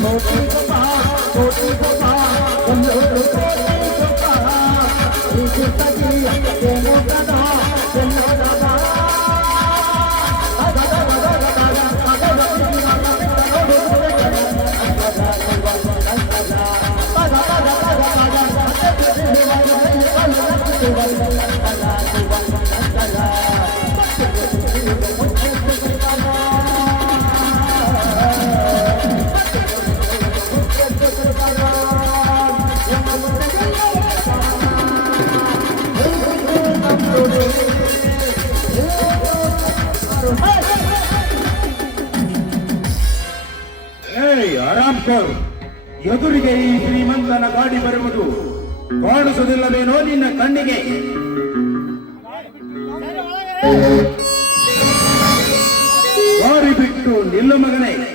Move Mostly the ಆರಾಮ್ ಕರ್. ಎದುರಿಗೆ ಈ ಶ್ರೀಮಂತನ ಗಾಡಿ ಬರುವುದು. ಕಾಣಿಸುವುದಿಲ್ಲವೇನೋ ನಿನ್ನ ಕಣ್ಣಿಗೆ. ಬಾರಿ ಬಿಟ್ಟು ನಿಲ್ಲು ಮಗನೇ.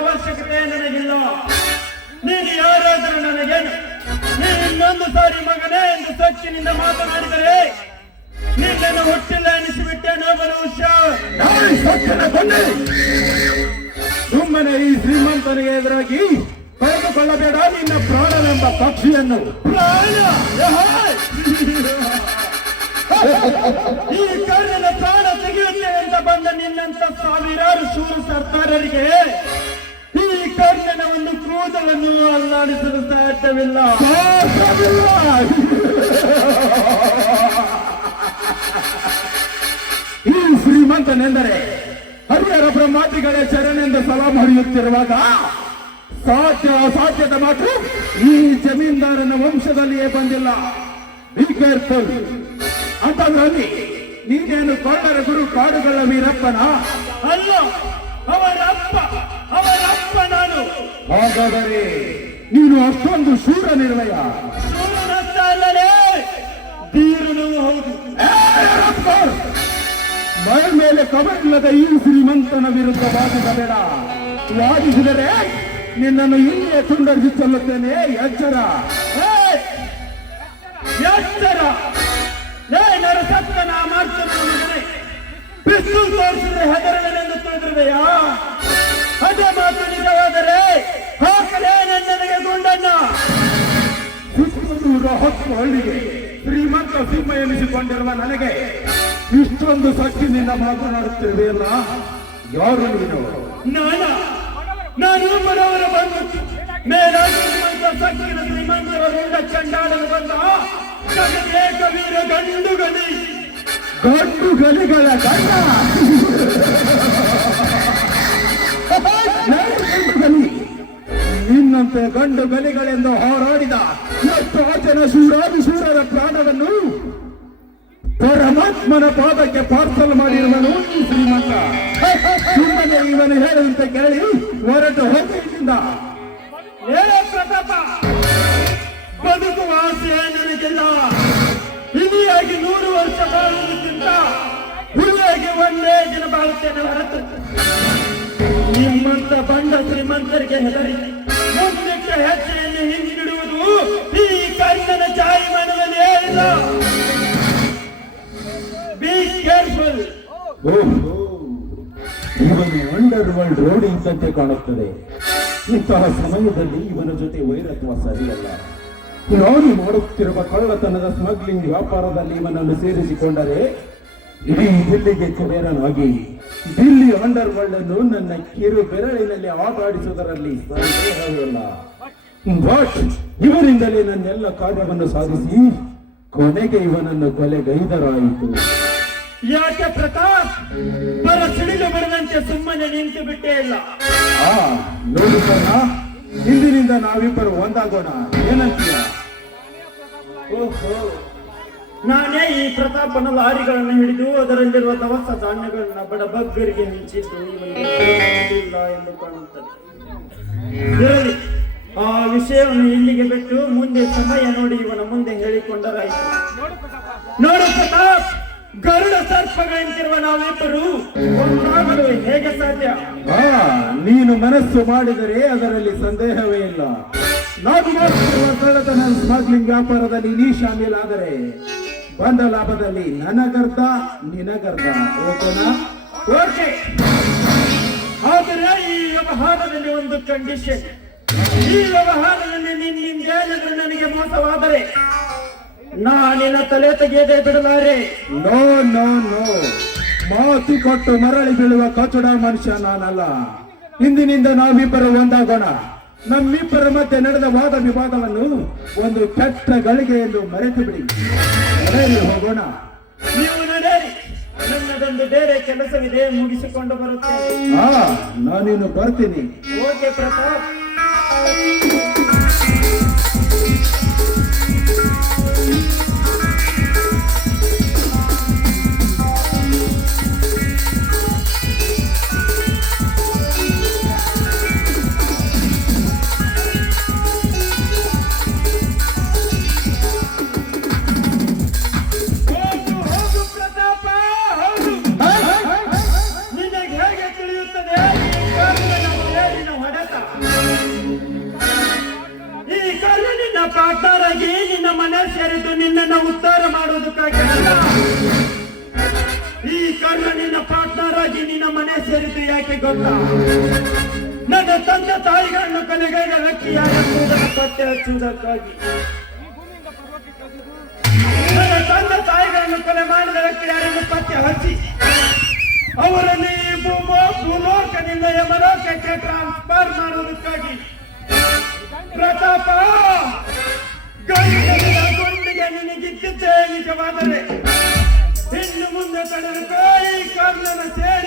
ಅವಶ್ಯಕತೆ ನನಗಿಲ್ಲ. ನೀನು ಯಾರಾದರೂ ನನಗೆ ನೀನು ಇನ್ನೊಂದು ಸಾರಿ ಮಗನೇ ಎಂದು ಸಚ್ಚಿನಿಂದ ಮಾತನಾಡಿದರೆ ನಿನ್ನನ್ನು ಹುಟ್ಟಿಲ್ಲ ಎನಿಸಿಬಿಟ್ಟೆ ನೋಬಲು ಸುಮ್ಮನೆ ಈ ಶ್ರೀಮಂತನಿಗೆ ಎದುರಾಗಿ ಕಳೆದುಕೊಳ್ಳಬೇಡ ನಿನ್ನ ಪ್ರಾಣವೆಂಬ ಪಕ್ಷಿಯನ್ನು ಪ್ರಾಣ? ಈ ಕಣ್ಣಿನ ಪ್ರಾಣ ತೆಗೆಯುತ್ತೆ ಅಂತ ಬಂದ ನಿನ್ನಂತ ಸಾವಿರಾರು ಸೂರು ಸರ್ಕಾರರಿಗೆ ಈ ಒಂದು ಕೂದಲನ್ನು ಅಲ್ಲಾಡಿಸಲು ಸಾಧ್ಯವಿಲ್ಲ. ಸಾಧ್ಯವಿಲ್ಲ. ಈ ಶ್ರೀಮಂತನೆಂದರೆ ಹರಿಹರ ಬ್ರಹ್ಮಾತಿಗಳೇ ಶರಣೆಂದು ಸಲಾಂ ಹರಿಯುತ್ತಿರುವಾಗ ಸಾಧ್ಯ ಅಸಾಧ್ಯದ ಮಾತು ಈ ಜಮೀನ್ದಾರನ ವಂಶದಲ್ಲಿಯೇ ಬಂದಿಲ್ಲ. ಬಿ ಕೇರ್ಫುಲ್ ಅಂತಂದ್ರಲ್ಲಿ ನೀನೇನು ಕೊಂಡರ ಗುರು ಕಾಡುಗಳ ವೀರಪ್ಪನ? ಅಲ್ಲ. ಹಾಗಾದರೆ ನೀನು ಅಷ್ಟೊಂದು ಶೂರ ನಿರ್ಣಯ. ಮಳೆ ಧೀರನೂ ಹೌದು. ಮೈ ಮೇಲೆ ಕವರಿಲ್ಲದ ಈ ಶ್ರೀಮಂತನ ವಿರುದ್ಧ ವಾದಿಸಬೇಡ ವಾದಿಸಿದರೆ ನಿನ್ನನ್ನು ಇಲ್ಲಿಯೇ ತುಂಡರಿಸಿ ಚೆಲ್ಲುತ್ತೇನೆ ಎಚ್ಚರ! ಎಚ್ಚರ. ಏ ನರಸತ್ತನ ಮಾಡ್ತಾನೆ ಬಿಸಿಲು ತೋರಿಸಿದ್ರೆ ಹೆದರನೆಂದು ತಿಳಿದಿರುವೆಯಾ? ಅದೇ ನನಗೆ ಗುಂಡನ್ನ. ಸುತ್ತೂರ ಹತ್ತು ಹಳ್ಳಿಗೆ ಶ್ರೀಮಂತ ಸಿಂಹ ಎನಿಸಿಕೊಂಡಿರುವ ನನಗೆ ಇಷ್ಟೊಂದು ಶಕ್ತಿನಿಂದ ಮಾತನಾಡುತ್ತಿರುವೆಯಲ್ಲ ಯಾರು ನೀನು ನಾನ. ನಾನು ಬಡವರ ಬಂದು ಮೇಲಾಗಿ ಶ್ರೀಮಂತ ಸಕ್ಕಿನ ಶ್ರೀಮಂತರ ಚಂಡಾಲನ ಚಂಡಾಡಲು ಬಂದ. ಗಂಡು ಗಲಿ ಗಂಡು ಗಲಿಗಳ ಗಂಡ. ನಿನ್ನಂತೆ ಗಂಡು ಬೆಲೆಗಳೆಂದು ಹೋರಾಡಿದ ಎಷ್ಟು ಜನ ಶೂರಾದಿ ಶೂರರ ಪ್ರಾಣವನ್ನು ಪರಮಾತ್ಮನ ಪಾದಕ್ಕೆ ಪಾರ್ಸಲ್ ಮಾಡಿರುವನು ಶ್ರೀಮಂತ. ಸುಮ್ಮನೆ ಇವನು ಹೇಳುವಂತೆ ಕೇಳಿ ಹೊರಟು ಹೋಗಿ ಇಲ್ಲಿಂದ ಪ್ರತಾಪ! ಬದುಕುವ ಆಸೆ ನನಗಿಲ್ಲ. ಇಲಿಯಾಗಿ ನೂರು ವರ್ಷ ಬಾಳುವುದಕ್ಕಿಂತ ಹುಲಿಯಾಗಿ ಒಂದೇ ದಿನ ಬಾಳುತ್ತೇನೆ ಹೊರತು. ನಿಮ್ಮಂತ ಬಂಡ ಶ್ರೀಮಂತರಿಗೆ ಹೆದರಿ ಮುಂದಿಟ್ಟ ಹೆಜ್ಜೆಯನ್ನು ಹಿಂದಿಡುವುದು ಈ ಕಣ್ಣನ ಜಾಯಿಮಾನದಲ್ಲಿ ಏನಿಲ್ಲ ಬಿ ಕೇರ್ಫುಲ್ ಇವನು ಅಂಡರ್ ವರ್ಲ್ಡ್ ರೋಡಿಂಗ್ ಸಂತೆ ಕಾಣುತ್ತದೆ. ಇಂತಹ ಸಮಯದಲ್ಲಿ ಇವನ ಜೊತೆ ವೈರತ್ವ ಸರಿಯಲ್ಲ. ನಾನು ಮಾಡುತ್ತಿರುವ ಕಳ್ಳತನದ ಸ್ಮಗ್ಲಿಂಗ್ ವ್ಯಾಪಾರದಲ್ಲಿ ಇವನನ್ನು ಸೇರಿಸಿಕೊಂಡರೆ ಇಡೀ ಜಿಲ್ಲೆಗೆ ಕುಬೇರನಾಗಿ. ದಿಲ್ಲಿ ಅಂಡರ್ ವರ್ಲ್ಡ್ ಅನ್ನು ನನ್ನ ಕಿರು ಬೆರಳಿನಲ್ಲಿ ಆಟ ಆಡಿಸುವುದರಲ್ಲಿ ಬಟ್ ಇವರಿಂದಲೇ ನನ್ನೆಲ್ಲ ಕಾರ್ಯವನ್ನು ಸಾಧಿಸಿ ಕೊನೆಗೆ ಇವನನ್ನು ಕೊಲೆಗೈದರಾಯಿತು ಯಾಕೆ ಪ್ರಕಾಶ್ ಬರ ಸಿಡಿಲು ಬರದಂತೆ ಸುಮ್ಮನೆ ನಿಂತು ಬಿಟ್ಟೇ ಇಲ್ಲ. ಆ ನೋಡಿಸೋಣ ಇಂದಿನಿಂದ ನಾವಿಬ್ಬರು ಒಂದಾಗೋಣ. ಏನಂತೀಯ? ಓಹೋ. ನಾನೇ ಈ ಪ್ರತಾಪನ ಲಾರಿಗಳನ್ನು ಹಿಡಿದು ಅದರಲ್ಲಿರುವ ದವಸ ಧಾನ್ಯಗಳನ್ನ ಬಡ ಬಗ್ಗರಿಗೆ ಹಂಚಿದ್ದು ಎಂದು ಕಾಣುತ್ತದೆ. ಆ ವಿಷಯವನ್ನು ಇಲ್ಲಿಗೆ ಬಿಟ್ಟು ಮುಂದೆ ಸಮಯ ನೋಡಿ ಇವನ ಮುಂದೆ ಹೇಳಿಕೊಂಡರಾಯಿತು. ನೋಡು ಪ್ರತಾಪ್, ಗರುಡ ಸರ್ಪಗಳಂತಿರುವ ನಾವಿಬ್ಬರು ಒಂದಾಗಲು ಹೇಗೆ ಸಾಧ್ಯ? ನೀನು ಮನಸ್ಸು ಮಾಡಿದರೆ ಅದರಲ್ಲಿ ಸಂದೇಹವೇ ಇಲ್ಲ. ನಾವು ಮಾಡುತ್ತಿರುವ ಕಳ್ಳತನ, ಸ್ಮಗ್ಲಿಂಗ್ ವ್ಯಾಪಾರದಲ್ಲಿ ನೀ ಶಾಮೀಲಾದರೆ ಬಂದ ಲಾಭದಲ್ಲಿ ನನಗರ್ಧ, ನಿನಗರ್ಧ, ಓಕೆನಾ? ಓಕೆ. ಆದರೆ ಈ ವ್ಯವಹಾರದಲ್ಲಿ ಒಂದು ಕಂಡೀಷನ್ ಈ ವ್ಯವಹಾರದಲ್ಲಿ ನಿನ್ನಿಂದ ನನಗೆ ಮೋಸವಾದರೆ, ನಾನಿನ ತಲೆ ತೆಗೆಯದೆ ಬಿಡಲಾರೆ. No no no. ಮಾತು ಕೊಟ್ಟು ಮರಳಿ ಬೀಳುವ ಕಚಡ ಮನುಷ್ಯ ನಾನಲ್ಲ. ಇಂದಿನಿಂದ ನಾವಿಬ್ಬರು ಒಂದಾಗೋಣ. ನಮ್ಮಿಬ್ಬರ ಮಧ್ಯೆ ನಡೆದ ವಾದ ವಿವಾದವನ್ನು ಒಂದು ಕೆಟ್ಟ ಗಳಿಗೆ ಎಂದು ಮರೆತು ಬಿಡಿ. ಮನೆಯಲ್ಲಿ ಹೋಗೋಣ. ನೀವು ನಡೆಯಿರಿ ನನ್ನದೊಂದು ಬೇರೆ ಕೆಲಸವಿದೆ ಮುಗಿಸಿಕೊಂಡು ಬರುತ್ತೆ ಹಾ ನಾನಿನ್ನು ಬರ್ತೀನಿ. ಓಕೆ ಪ್ರತಾಪ್. ಬದಲಾಗಿ ನಿನ್ನ ಮನೆ ಸೇರಿದ್ದು ಯಾಕೆ ಗೊತ್ತಾ? ನನ್ನ ತಂದೆ ತಾಯಿಗಳನ್ನು ಕೊನೆಗೈದ ವ್ಯಕ್ತಿ ಪತ್ತೆ ಹಚ್ಚುವುದಕ್ಕಾಗಿ. ನನ್ನ ತಂದೆ ತಾಯಿಗಳನ್ನು ಕೊಲೆ ಮಾಡಿದ ವ್ಯಕ್ತಿ ಯಾರನ್ನು ಪತ್ತೆ ಹಚ್ಚಿ? ಅವರನ್ನು ಈ ಭೂಲೋಕದಿಂದ ಯಮಲೋಕಕ್ಕೆ ಟ್ರಾನ್ಸ್ಫರ್ ಮಾಡುವುದಕ್ಕಾಗಿ. ಪ್ರತಾಪ! ಗಂಡಿಗೆ ನಿನಗಿದ್ದಿದ್ದೇ ನಿಜವಾದರೆ. చేస్తాడనుకో ఈ కారులను చే